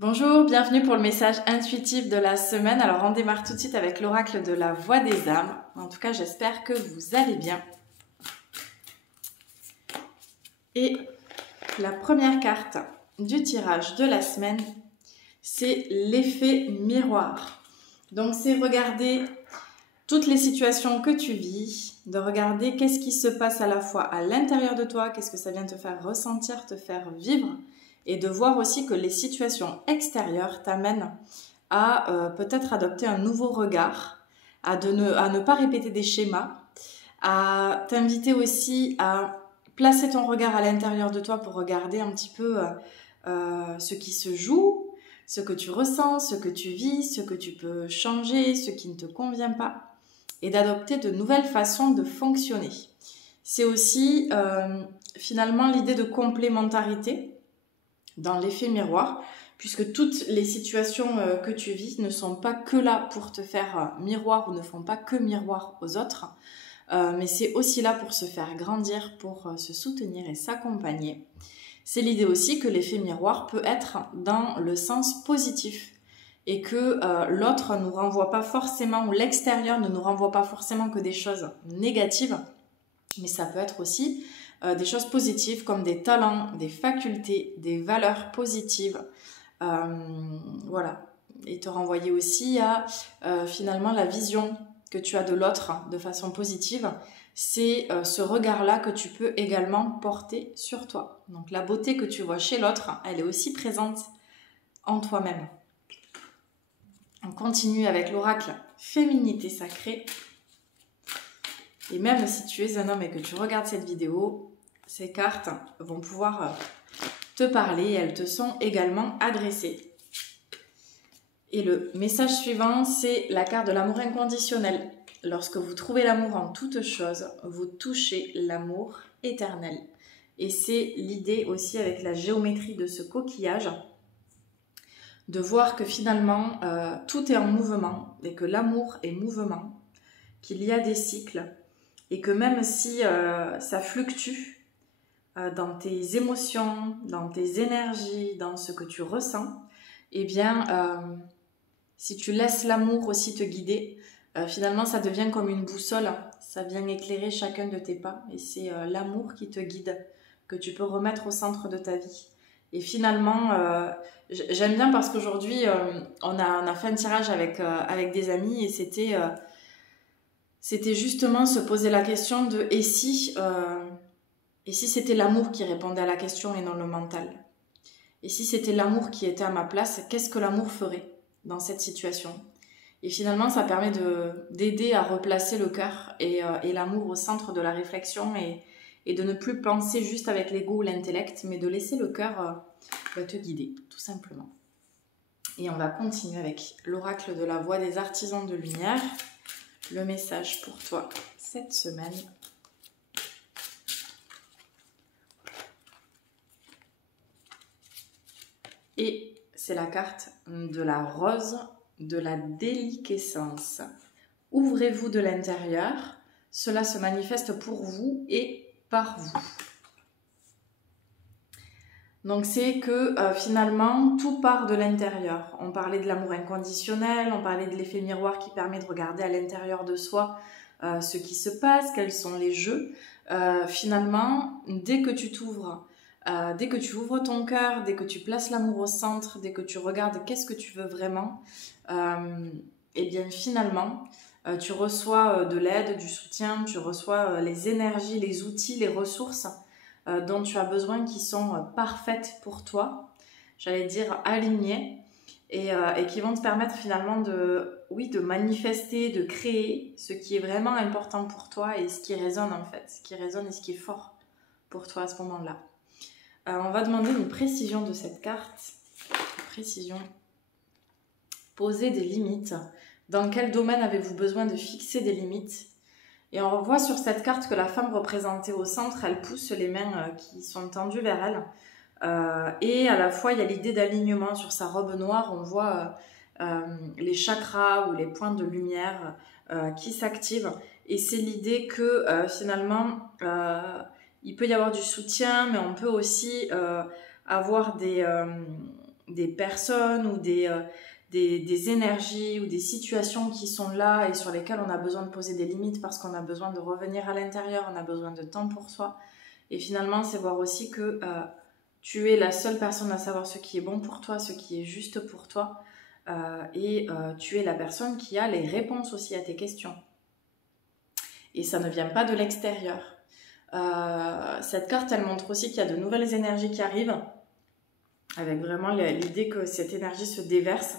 Bonjour, bienvenue pour le message intuitif de la semaine. Alors on démarre tout de suite avec l'oracle de la voix des âmes. En tout cas, j'espère que vous allez bien. Et la première carte du tirage de la semaine, c'est l'effet miroir. Donc c'est regarder toutes les situations que tu vis, de regarder qu'est-ce qui se passe à la fois à l'intérieur de toi, qu'est-ce que ça vient te faire ressentir, te faire vivre, et de voir aussi que les situations extérieures t'amènent à peut-être adopter un nouveau regard, à ne pas répéter des schémas, à t'inviter aussi à placer ton regard à l'intérieur de toi pour regarder un petit peu ce qui se joue, ce que tu ressens, ce que tu vis, ce que tu peux changer, ce qui ne te convient pas, et d'adopter de nouvelles façons de fonctionner. C'est aussi finalement l'idée de complémentarité dans l'effet miroir, puisque toutes les situations que tu vis ne sont pas que là pour te faire miroir ou ne font pas que miroir aux autres, mais c'est aussi là pour se faire grandir, pour se soutenir et s'accompagner. C'est l'idée aussi que l'effet miroir peut être dans le sens positif et que l'autre nous renvoie pas forcément, ou l'extérieur ne nous renvoie pas forcément que des choses négatives, mais ça peut être aussi des choses positives comme des talents, des facultés, des valeurs positives. Voilà. Et te renvoyer aussi à finalement la vision que tu as de l'autre de façon positive. C'est ce regard-là que tu peux également porter sur toi. Donc la beauté que tu vois chez l'autre, elle est aussi présente en toi-même. On continue avec l'oracle Féminité sacrée. Et même si tu es un homme et que tu regardes cette vidéo, ces cartes vont pouvoir te parler et elles te sont également adressées. Et le message suivant, c'est la carte de l'amour inconditionnel. Lorsque vous trouvez l'amour en toutes choses, vous touchez l'amour éternel. Et c'est l'idée aussi avec la géométrie de ce coquillage, de voir que finalement tout est en mouvement et que l'amour est mouvement, qu'il y a des cycles et que même si ça fluctue, dans tes émotions, dans tes énergies, dans ce que tu ressens, eh bien, si tu laisses l'amour aussi te guider, finalement, ça devient comme une boussole. Ça vient éclairer chacun de tes pas. Et c'est l'amour qui te guide, que tu peux remettre au centre de ta vie. Et finalement, j'aime bien parce qu'aujourd'hui, on a fait un tirage avec des amis et c'était justement se poser la question de « et si c'était l'amour qui répondait à la question et non le mental? Et si c'était l'amour qui était à ma place, qu'est-ce que l'amour ferait dans cette situation ?» Et finalement, ça permet d'aider à replacer le cœur et l'amour au centre de la réflexion et de ne plus penser juste avec l'ego ou l'intellect, mais de laisser le cœur te guider, tout simplement. Et on va continuer avec l'oracle de la voix des artisans de lumière. Le message pour toi cette semaine. Et c'est la carte de la rose de la déliquescence. Ouvrez-vous de l'intérieur, cela se manifeste pour vous et par vous. Donc c'est que finalement tout part de l'intérieur. On parlait de l'amour inconditionnel, on parlait de l'effet miroir qui permet de regarder à l'intérieur de soi ce qui se passe, quels sont les jeux. Finalement, dès que tu t'ouvres, dès que tu ouvres ton cœur, dès que tu places l'amour au centre, dès que tu regardes qu'est-ce que tu veux vraiment, et bien finalement, tu reçois de l'aide, du soutien, tu reçois les énergies, les outils, les ressources dont tu as besoin qui sont parfaites pour toi, j'allais dire alignées, et qui vont te permettre finalement de manifester, de créer ce qui est vraiment important pour toi et ce qui résonne en fait, ce qui résonne et ce qui est fort pour toi à ce moment-là. On va demander une précision de cette carte, précision, poser des limites. Dans quel domaine avez-vous besoin de fixer des limites ? Et on voit sur cette carte que la femme représentée au centre, elle pousse les mains qui sont tendues vers elle. Et à la fois, il y a l'idée d'alignement. Sur sa robe noire, on voit les chakras ou les points de lumière qui s'activent. Et c'est l'idée que finalement, il peut y avoir du soutien, mais on peut aussi avoir des des personnes ou des énergies ou des situations qui sont là et sur lesquelles on a besoin de poser des limites parce qu'on a besoin de revenir à l'intérieur, on a besoin de temps pour soi. Et finalement, c'est voir aussi que tu es la seule personne à savoir ce qui est bon pour toi, ce qui est juste pour toi. Et tu es la personne qui a les réponses aussi à tes questions. Et ça ne vient pas de l'extérieur. Cette carte, elle montre aussi qu'il y a de nouvelles énergies qui arrivent, avec vraiment l'idée que cette énergie se déverse.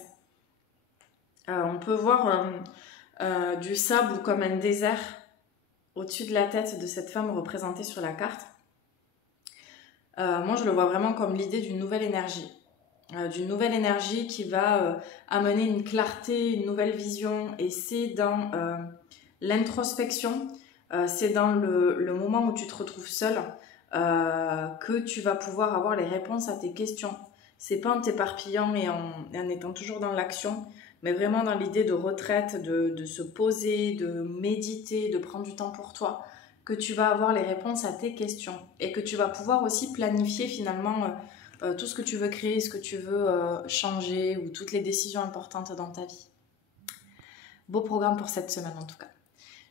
On peut voir du sable comme un désert au-dessus de la tête de cette femme représentée sur la carte. Moi, je le vois vraiment comme l'idée d'une nouvelle énergie. D'une nouvelle énergie qui va amener une clarté, une nouvelle vision. Et c'est dans l'introspection, c'est dans le moment où tu te retrouves seul que tu vas pouvoir avoir les réponses à tes questions. C'est pas en t'éparpillant et en étant toujours dans l'action, mais vraiment dans l'idée de retraite, de se poser, de méditer, de prendre du temps pour toi, que tu vas avoir les réponses à tes questions et que tu vas pouvoir aussi planifier finalement tout ce que tu veux créer, ce que tu veux changer ou toutes les décisions importantes dans ta vie. Beau programme pour cette semaine en tout cas.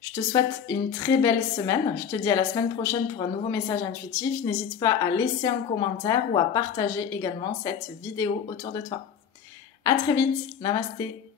Je te souhaite une très belle semaine. Je te dis à la semaine prochaine pour un nouveau message intuitif. N'hésite pas à laisser un commentaire ou à partager également cette vidéo autour de toi. À très vite. Namasté.